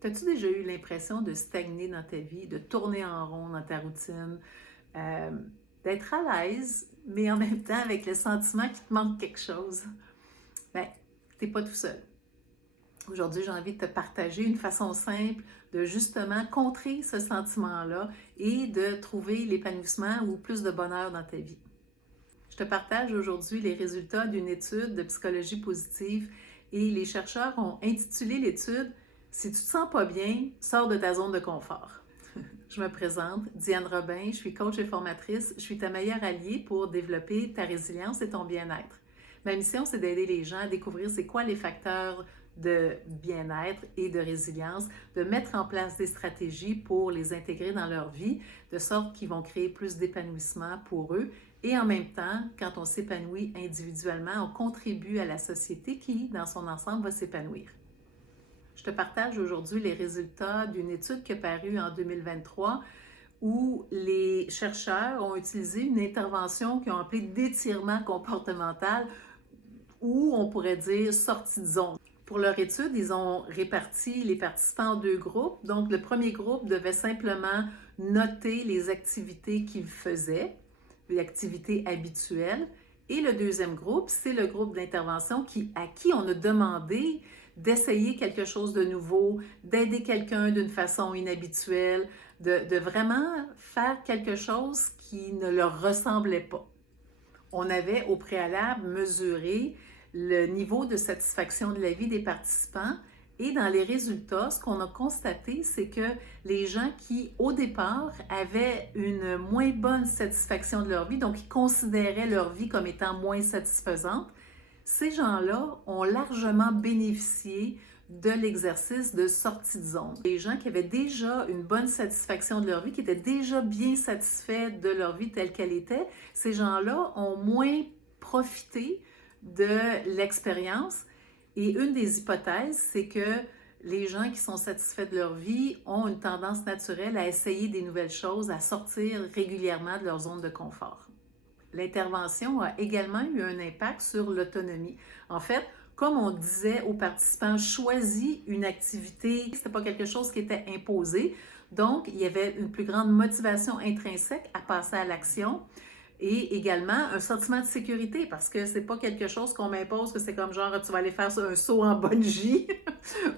T'as-tu déjà eu l'impression de stagner dans ta vie, de tourner en rond dans ta routine, euh, d'être à l'aise, mais en même temps avec le sentiment qu'il te manque quelque chose? Ben, t'es pas tout seul. Aujourd'hui, j'ai envie de te partager une façon simple de justement contrer ce sentiment-là et de trouver l'épanouissement ou plus de bonheur dans ta vie. Je te partage aujourd'hui les résultats d'une étude de psychologie positive et les chercheurs ont intitulé l'étude Si tu te sens pas bien, sors de ta zone de confort. Je me présente, Diane Robin, je suis coach et formatrice, je suis ta meilleure alliée pour développer ta résilience et ton bien-être. Ma mission, c'est d'aider les gens à découvrir c'est quoi les facteurs de bien-être et de résilience, de mettre en place des stratégies pour les intégrer dans leur vie, de sorte qu'ils vont créer plus d'épanouissement pour eux. Et en même temps, quand on s'épanouit individuellement, on contribue à la société qui, dans son ensemble, va s'épanouir. Je te partage aujourd'hui les résultats d'une étude qui est parue en 2023 où les chercheurs ont utilisé une intervention qu'ils ont appelée d'étirement comportemental ou on pourrait dire sortie de zone. Pour leur étude, ils ont réparti les participants en deux groupes. Donc, le premier groupe devait simplement noter les activités qu'ils faisaient, les activités habituelles. Et le deuxième groupe, c'est le groupe d'intervention à qui on a demandé d'essayer quelque chose de nouveau, d'aider quelqu'un d'une façon inhabituelle, de vraiment faire quelque chose qui ne leur ressemblait pas. On avait au préalable mesuré le niveau de satisfaction de la vie des participants et dans les résultats, ce qu'on a constaté, c'est que les gens qui, au départ, avaient une moins bonne satisfaction de leur vie, donc ils considéraient leur vie comme étant moins satisfaisante, ces gens-là ont largement bénéficié de l'exercice de sortie de zone. Les gens qui avaient déjà une bonne satisfaction de leur vie, qui étaient déjà bien satisfaits de leur vie telle qu'elle était, ces gens-là ont moins profité de l'expérience. Et une des hypothèses, c'est que les gens qui sont satisfaits de leur vie ont une tendance naturelle à essayer des nouvelles choses, à sortir régulièrement de leur zone de confort. L'intervention a également eu un impact sur l'autonomie. En fait, comme on disait aux participants, choisis une activité, ce n'était pas quelque chose qui était imposé. Donc, il y avait une plus grande motivation intrinsèque à passer à l'action et également un sentiment de sécurité parce que c'est pas quelque chose qu'on m'impose, que c'est comme genre tu vas aller faire un saut en bungee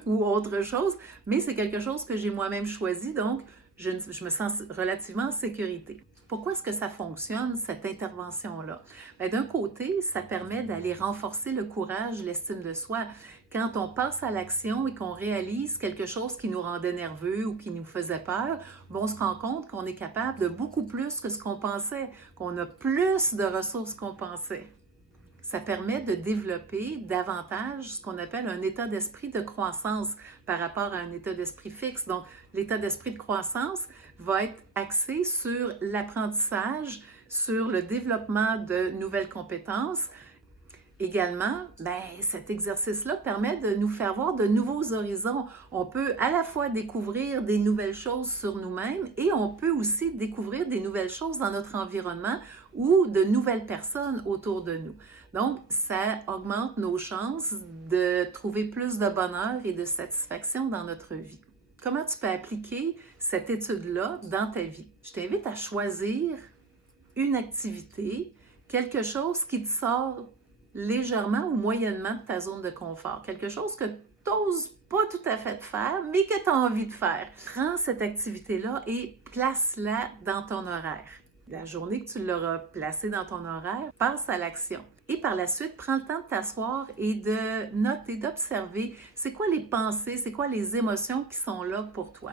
ou autre chose, mais c'est quelque chose que j'ai moi-même choisi, donc je me sens relativement en sécurité. Pourquoi est-ce que ça fonctionne, cette intervention-là? Bien, d'un côté, ça permet d'aller renforcer le courage, l'estime de soi. Quand on passe à l'action et qu'on réalise quelque chose qui nous rendait nerveux ou qui nous faisait peur, on se rend compte qu'on est capable de beaucoup plus que ce qu'on pensait, qu'on a plus de ressources qu'on pensait. Ça permet de développer davantage ce qu'on appelle un état d'esprit de croissance par rapport à un état d'esprit fixe. Donc, l'état d'esprit de croissance va être axé sur l'apprentissage, sur le développement de nouvelles compétences. Également, cet exercice-là permet de nous faire voir de nouveaux horizons. On peut à la fois découvrir des nouvelles choses sur nous-mêmes et on peut aussi découvrir des nouvelles choses dans notre environnement ou de nouvelles personnes autour de nous. Donc, ça augmente nos chances de trouver plus de bonheur et de satisfaction dans notre vie. Comment tu peux appliquer cette étude-là dans ta vie? Je t'invite à choisir une activité, quelque chose qui te sort légèrement ou moyennement de ta zone de confort. Quelque chose que tu n'oses pas tout à fait faire, mais que tu as envie de faire. Prends cette activité-là et place-la dans ton horaire. La journée que tu l'auras placée dans ton horaire, passe à l'action. Et par la suite, prends le temps de t'asseoir et de noter, d'observer c'est quoi les pensées, c'est quoi les émotions qui sont là pour toi.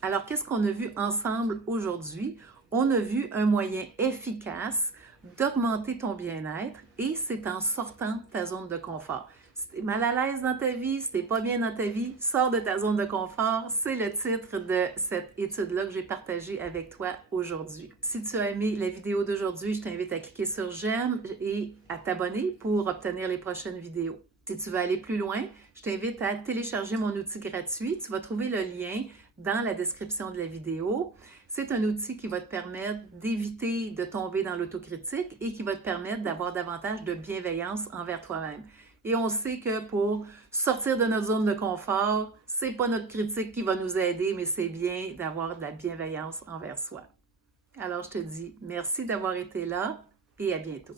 Alors, qu'est-ce qu'on a vu ensemble aujourd'hui? On a vu un moyen efficace d'augmenter ton bien-être et c'est en sortant de ta zone de confort. Si tu es mal à l'aise dans ta vie, si tu n'es pas bien dans ta vie, sors de ta zone de confort. C'est le titre de cette étude-là que j'ai partagée avec toi aujourd'hui. Si tu as aimé la vidéo d'aujourd'hui, je t'invite à cliquer sur j'aime et à t'abonner pour obtenir les prochaines vidéos. Si tu veux aller plus loin, je t'invite à télécharger mon outil gratuit. Tu vas trouver le lien dans la description de la vidéo. C'est un outil qui va te permettre d'éviter de tomber dans l'autocritique et qui va te permettre d'avoir davantage de bienveillance envers toi-même. Et on sait que pour sortir de notre zone de confort, c'est pas notre critique qui va nous aider, mais c'est bien d'avoir de la bienveillance envers soi. Alors, je te dis merci d'avoir été là et à bientôt.